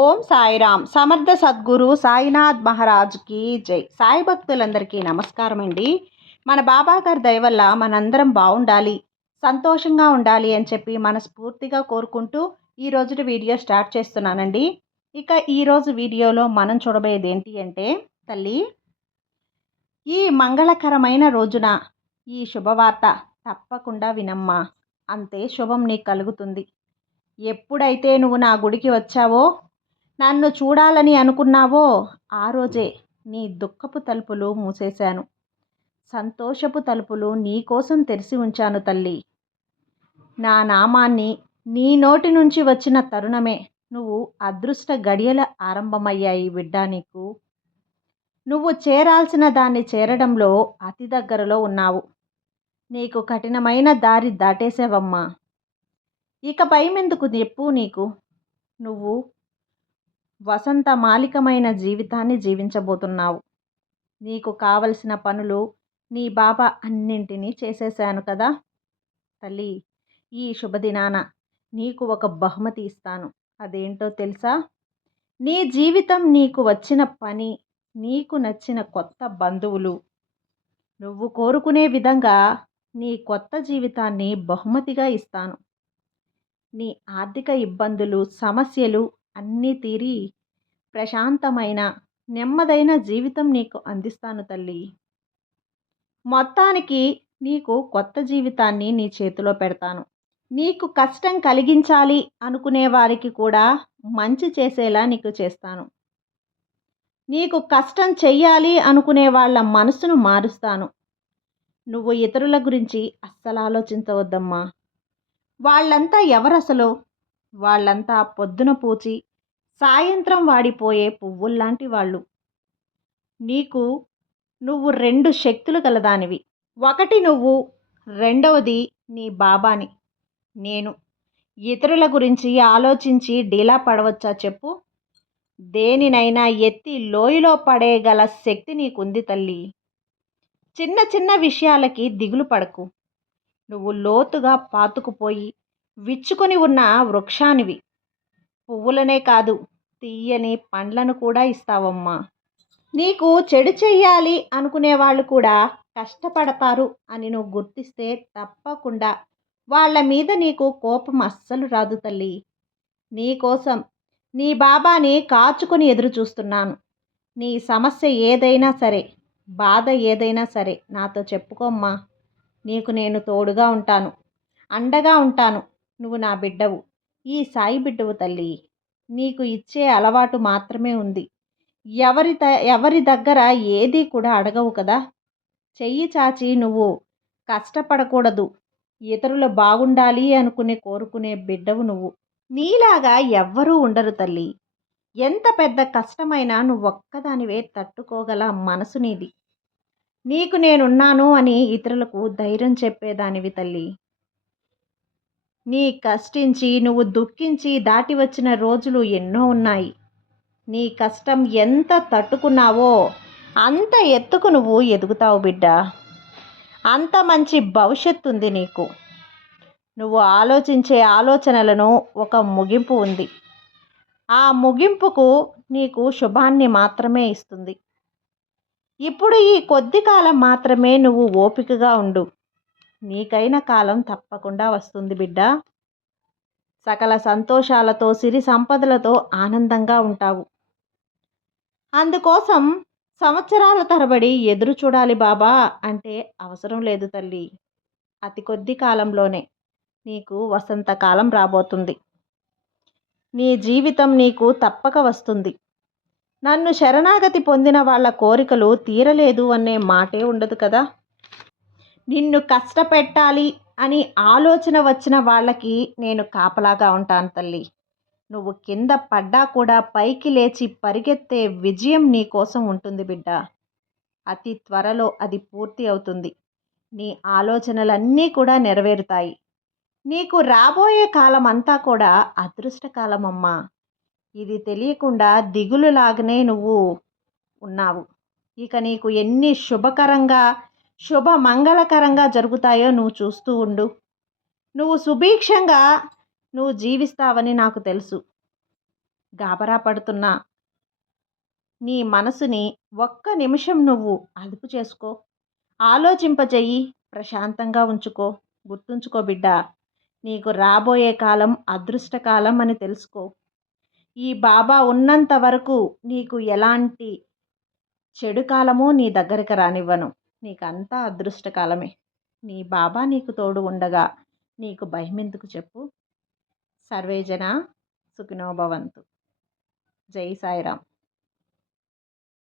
ఓం సాయిరామ్. సమర్థ సద్గురు సాయినాథ్ మహారాజ్కి జై. సాయి భక్తులందరికీ నమస్కారం అండి మన బాబాగారి దయ వల్ల మనందరం బాగుండాలి సంతోషంగా ఉండాలి అని చెప్పి మనస్ఫూర్తిగా కోరుకుంటూ ఈ రోజు వీడియో స్టార్ట్ చేస్తున్నానండి. ఇక ఈరోజు వీడియోలో మనం చూడబోయేది ఏంటి అంటే తల్లి ఈ మంగళకరమైన రోజున ఈ శుభవార్త తప్పకుండా వినమ్మా. అంతే శుభం నీకు కలుగుతుంది. ఎప్పుడైతే నువ్వు నా గుడికి వచ్చావో నన్ను చూడాలని అనుకున్నావో ఆ రోజే నీ దుఃఖపు తలుపులు మూసేశాను. సంతోషపు తలుపులు నీకోసం తెరిచి ఉంచాను తల్లి. నా నామాన్ని నీ నోటి నుంచి వచ్చిన తరుణమే నువ్వు అదృష్ట గడియల ఆరంభమయ్యాయి బిడ్డ నీకు. నువ్వు చేరాల్సిన దాన్ని చేరడంలో అతి దగ్గరలో ఉన్నావు. నీకు కఠినమైన దారి దాటేసావమ్మా ఇక భయమెందుకు చెప్పు నీకు. నువ్వు వసంత మాలికమైన జీవితాన్ని జీవించబోతున్నావు. నీకు కావలసిన పనులు నీ బాబా అన్నింటినీ చేసేశాను కదా? తల్లి ఈ శుభదినాన నీకు ఒక బహుమతి ఇస్తాను. అదేంటో తెలుసా? నీ జీవితం నీకు వచ్చిన పని నీకు నచ్చిన కొత్త బంధువులు. నువ్వు కోరుకునే విధంగా నీ కొత్త జీవితాన్ని బహుమతిగా ఇస్తాను. నీ ఆర్థిక ఇబ్బందులు సమస్యలు అన్నీ తీరి ప్రశాంతమైన నెమ్మదైన జీవితం నీకు అందిస్తాను తల్లి. మొత్తానికి నీకు కొత్త జీవితాన్ని నీ చేతిలో పెడతాను. నీకు కష్టం కలిగించాలి అనుకునే వారికి కూడా మంచి చేసేలా నీకు చేస్తాను. నీకు కష్టం చెయ్యాలి అనుకునే వాళ్ళ మనసును మారుస్తాను. నువ్వు ఇతరుల గురించి అస్సలు ఆలోచించవద్దమ్మా. వాళ్ళంతా ఎవరసలు? వాళ్ళంతా పొద్దున పూచి సాయంత్రం వాడిపోయే పువ్వుల్లాంటి వాళ్ళు. నీకు నువ్వు రెండు శక్తులు గలదానివి ఒకటి నువ్వు రెండవది నీ బాబాని. నేను ఇతరుల గురించి ఆలోచించి డీలా పడవచ్చా చెప్పు? దేనినైనా ఎత్తి లోయలో పడేయగల శక్తి నీకుంది తల్లి. చిన్న చిన్న విషయాలకి దిగులు పడకు. నువ్వు లోతుగా పాతుకుపోయి విచ్చుకొని ఉన్న వృక్షానివి. పువ్వులనే కాదు తీయని పండ్లను కూడా ఇస్తావమ్మా. నీకు చెడు చెయ్యాలి అనుకునే వాళ్ళు కూడా కష్టపడతారు అని నువ్వు గుర్తిస్తే తప్పకుండా. వాళ్ళ మీద నీకు కోపం అస్సలు రాదు తల్లి. నీకోసం నీ బాబాని కాచుకొని ఎదురు చూస్తున్నాను నీ సమస్య ఏదైనా సరే బాధ ఏదైనా సరే నాతో చెప్పుకోమ్మా. నీకు నేను తోడుగా ఉంటాను అండగా ఉంటాను. నువ్వు నా బిడ్డవు. ఈ సాయి బిడ్డవు తల్లి. నీకు ఇచ్చే అలవాటు మాత్రమే ఉంది. ఎవరి త ఎవరి దగ్గర ఏది కూడా అడగవు కదా. చెయ్యి చాచి నువ్వు కష్టపడకూడదు. ఇతరులు బాగుండాలి అనుకునే కోరుకునే బిడ్డవు నువ్వు. నీలాగా ఎవ్వరూ ఉండరు తల్లి. ఎంత పెద్ద కష్టమైనా నువ్వు ఒక్కదానివే తట్టుకోగల మనసు నీది. నీకు నేనున్నాను అని ఇతరులకు ధైర్యం చెప్పేదానివి తల్లి. నీ కష్టించి నువ్వు దుఃఖించి దాటి వచ్చిన రోజులు ఎన్నో ఉన్నాయి. నీ కష్టం ఎంత తట్టుకున్నావో అంత ఎత్తుకు నువ్వు ఎదుగుతావు బిడ్డ. అంత మంచి భవిష్యత్తు ఉంది నీకు. నువ్వు ఆలోచించే ఆలోచనలను ఒక ముగింపు ఉంది. ఆ ముగింపుకు నీకు శుభాన్ని మాత్రమే ఇస్తుంది. ఇప్పుడు ఈ కొద్ది కాలం మాత్రమే నువ్వు ఓపికగా ఉండు. నీకైన కాలం తప్పకుండా వస్తుంది బిడ్డ. సకల సంతోషాలతో సిరి సంపదలతో ఆనందంగా ఉంటావు. అందుకోసం సంవత్సరాల తరబడి ఎదురు చూడాలి బాబా అంటే అవసరం లేదు తల్లి. అతి కొద్ది కాలంలోనే నీకు వసంతకాలం రాబోతుంది. నీ జీవితం నీకు తప్పక వస్తుంది. నన్ను శరణాగతి పొందిన వాళ్ళ కోరికలు తీరలేదు అనే మాటే ఉండదు కదా. నిన్ను కష్టపెట్టాలి అని ఆలోచన వచ్చిన వాళ్ళకి నేను కాపలాగా ఉంటాను తల్లి. నువ్వు కింద పడ్డా కూడా పైకి లేచి పరిగెత్తే విజయం నీ కోసం ఉంటుంది బిడ్డ. అతి త్వరలో అది పూర్తి అవుతుంది. నీ ఆలోచనలన్నీ కూడా నెరవేరుతాయి. నీకు రాబోయే కాలం అంతా కూడా అదృష్టకాలం అమ్మా ఇది తెలియకుండా దిగులులాగానే నువ్వు ఉన్నావు. ఇక నీకు ఎన్ని శుభకరంగా శుభ మంగళకరంగా జరుగుతాయో నువ్వు చూస్తూ ఉండు. నువ్వు సుభిక్షంగా నువ్వు జీవిస్తావని నాకు తెలుసు. గాబరా పడుతున్నా. నీ మనసుని ఒక్క నిమిషం నువ్వు అదుపు చేసుకో. ఆలోచింపజెయ్యి ప్రశాంతంగా ఉంచుకో. గుర్తుంచుకో బిడ్డ నీకు రాబోయే కాలం అదృష్టకాలం అని తెలుసుకో. ఈ బాబా ఉన్నంత వరకు నీకు ఎలాంటి చెడు కాలము నీ దగ్గరికి రానివ్వను. నీకంతా అదృష్టకాలమే. నీ బాబా నీకు తోడు ఉండగా నీకు భయమెందుకు చెప్పు? సర్వేజన సుఖినోభవంతు జై సాయిరామ్.